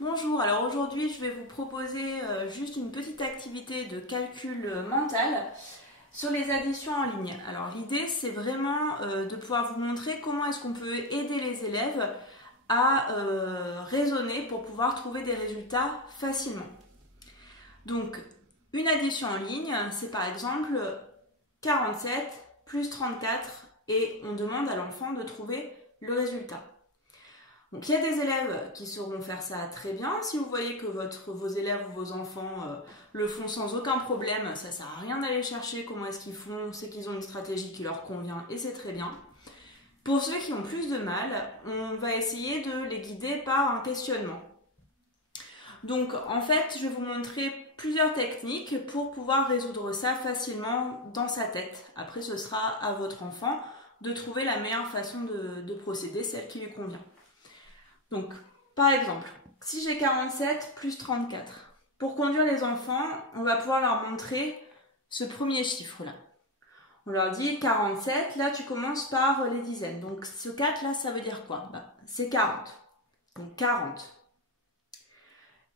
Bonjour, alors aujourd'hui je vais vous proposer juste une petite activité de calcul mental sur les additions en ligne. Alors l'idée c'est vraiment de pouvoir vous montrer comment est-ce qu'on peut aider les élèves à raisonner pour pouvoir trouver des résultats facilement. Donc une addition en ligne c'est par exemple 47 plus 34 et on demande à l'enfant de trouver le résultat. Donc il y a des élèves qui sauront faire ça très bien. Si vous voyez que vos élèves ou vos enfants le font sans aucun problème, ça ne sert à rien d'aller chercher comment est-ce qu'ils font, c'est qu'ils ont une stratégie qui leur convient et c'est très bien. Pour ceux qui ont plus de mal, on va essayer de les guider par un questionnement. Donc en fait, je vais vous montrer plusieurs techniques pour pouvoir résoudre ça facilement dans sa tête. Après, ce sera à votre enfant de trouver la meilleure façon de procéder, celle qui lui convient. Donc, par exemple, si j'ai 47 plus 34, pour conduire les enfants, on va pouvoir leur montrer ce premier chiffre-là. On leur dit 47, là tu commences par les dizaines. Donc ce 4 là, ça veut dire quoi? C'est 40. Donc 40.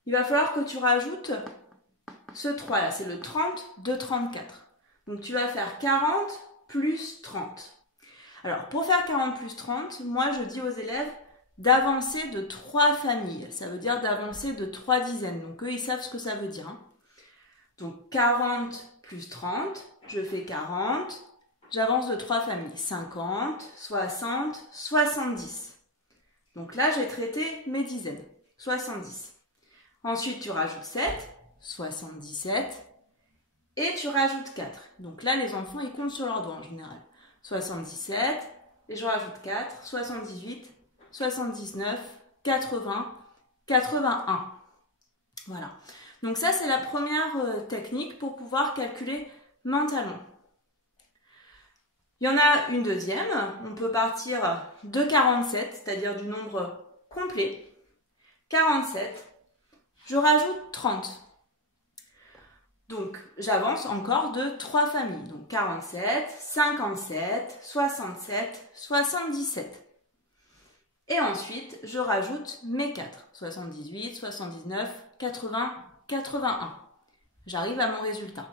Il va falloir que tu rajoutes ce 3 là, c'est le 30 de 34. Donc tu vas faire 40 plus 30. Alors pour faire 40 plus 30, moi je dis aux élèves d'avancer de 3 familles. Ça veut dire d'avancer de 3 dizaines. Donc eux, ils savent ce que ça veut dire. Donc 40 plus 30, je fais 40. J'avance de 3 familles. 50, 60, 70. Donc là, j'ai traité mes dizaines. 70. Ensuite, tu rajoutes 7, 77. Et tu rajoutes 4. Donc là, les enfants, ils comptent sur leurs doigts en général. 77, et je rajoute 4, 78, 79, 80, 81. Voilà. Donc ça, c'est la première technique pour pouvoir calculer mentalement. Il y en a une deuxième. On peut partir de 47, c'est-à-dire du nombre complet. 47. Je rajoute 30. Donc, j'avance encore de 3 familles. Donc, 47, 57, 67, 77. Et ensuite, je rajoute mes 4. 78, 79, 80, 81. J'arrive à mon résultat.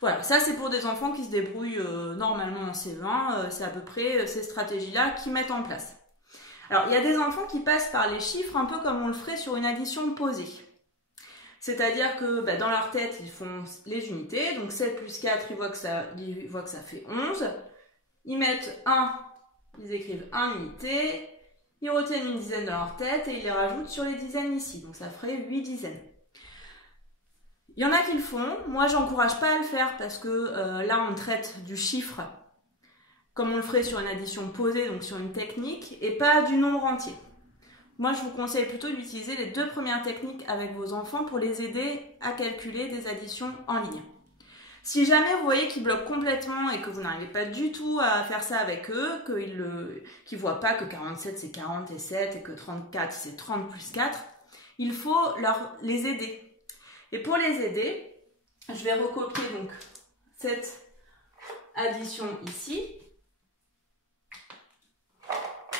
Voilà, ça c'est pour des enfants qui se débrouillent normalement en CE1. C'est à peu près ces stratégies-là qu'ils mettent en place. Alors, il y a des enfants qui passent par les chiffres un peu comme on le ferait sur une addition posée. C'est-à-dire que dans leur tête, ils font les unités. Donc 7 plus 4, ils voient que ça fait 11. Ils mettent 1. Ils écrivent 1 unité, ils retiennent une dizaine dans leur tête et ils les rajoutent sur les dizaines ici. Donc ça ferait 8 dizaines. Il y en a qui le font. Moi, j'encourage pas à le faire parce que là, on traite du chiffre comme on le ferait sur une addition posée, donc sur une technique, et pas du nombre entier. Moi, je vous conseille plutôt d'utiliser les 2 premières techniques avec vos enfants pour les aider à calculer des additions en ligne. Si jamais vous voyez qu'ils bloquent complètement et que vous n'arrivez pas du tout à faire ça avec eux, qu'ils ne voient pas que 47 c'est 40 et 7 et que 34 c'est 30 plus 4, il faut les aider. Et pour les aider, je vais recopier donc cette addition ici.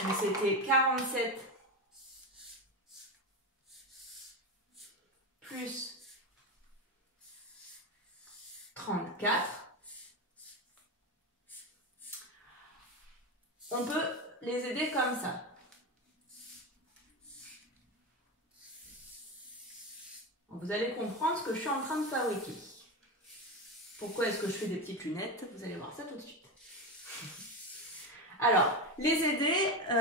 Donc c'était 47 plus 34. On peut les aider comme ça. Vous allez comprendre ce que je suis en train de fabriquer. Pourquoi est-ce que je fais des petites lunettes? Vous allez voir ça tout de suite. Alors, les aider,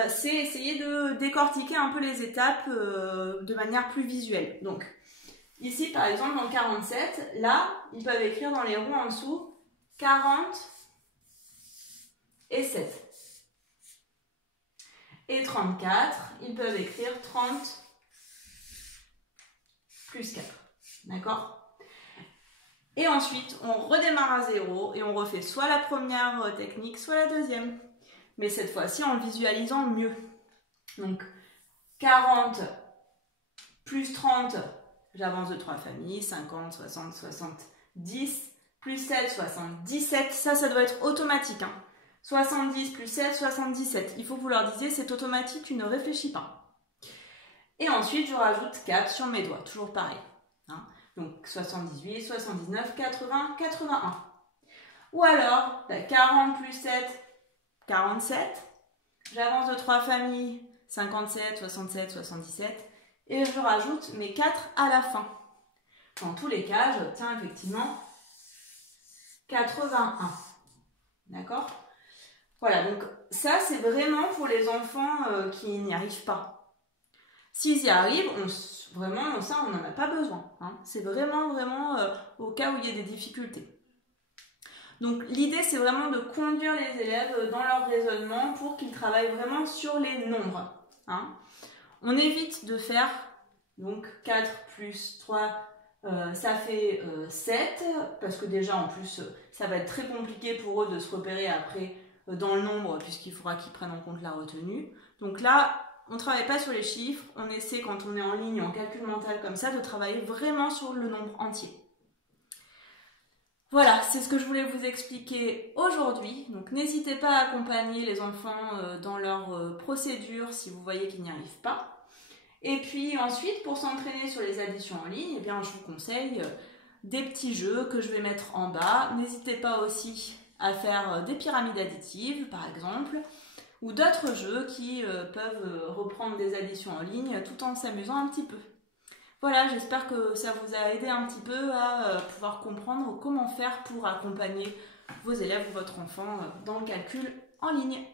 c'est essayer de décortiquer un peu les étapes de manière plus visuelle. Donc, ici, par exemple, dans 47, là, ils peuvent écrire dans les ronds en dessous 40 et 7. Et 34, ils peuvent écrire 30 plus 4. D'accord? Et ensuite, on redémarre à 0 et on refait soit la première technique, soit la deuxième. Mais cette fois-ci en visualisant mieux. Donc, 40 plus 30, j'avance de 3 familles, 50, 60, 70, plus 7, 77, ça doit être automatique. 70 plus 7, 77. Il faut que vous leur disiez, c'est automatique, tu ne réfléchis pas. Et ensuite, je rajoute 4 sur mes doigts, toujours pareil. Hein. Donc 78, 79, 80, 81. Ou alors, 40 plus 7, 47. J'avance de 3 familles, 57, 67, 77. Et je rajoute mes 4 à la fin. Dans tous les cas, j'obtiens effectivement 81. D'accord? Voilà, donc ça, c'est vraiment pour les enfants qui n'y arrivent pas. S'ils y arrivent, vraiment, ça, on n'en a pas besoin. Hein. C'est vraiment au cas où il y a des difficultés. Donc l'idée, c'est vraiment de conduire les élèves dans leur raisonnement pour qu'ils travaillent vraiment sur les nombres. Hein. On évite de faire donc 4 plus 3, ça fait 7, parce que déjà en plus, ça va être très compliqué pour eux de se repérer après dans le nombre, puisqu'il faudra qu'ils prennent en compte la retenue. Donc là, on ne travaille pas sur les chiffres, on essaie quand on est en ligne, en calcul mental comme ça, de travailler vraiment sur le nombre entier. Voilà, c'est ce que je voulais vous expliquer aujourd'hui. Donc n'hésitez pas à accompagner les enfants dans leur procédure si vous voyez qu'ils n'y arrivent pas. Et puis ensuite, pour s'entraîner sur les additions en ligne, eh bien, je vous conseille des petits jeux que je vais mettre en bas. N'hésitez pas aussi à faire des pyramides additives, par exemple, ou d'autres jeux qui peuvent reprendre des additions en ligne tout en s'amusant un petit peu. Voilà, j'espère que ça vous a aidé un petit peu à pouvoir comprendre comment faire pour accompagner vos élèves ou votre enfant dans le calcul en ligne.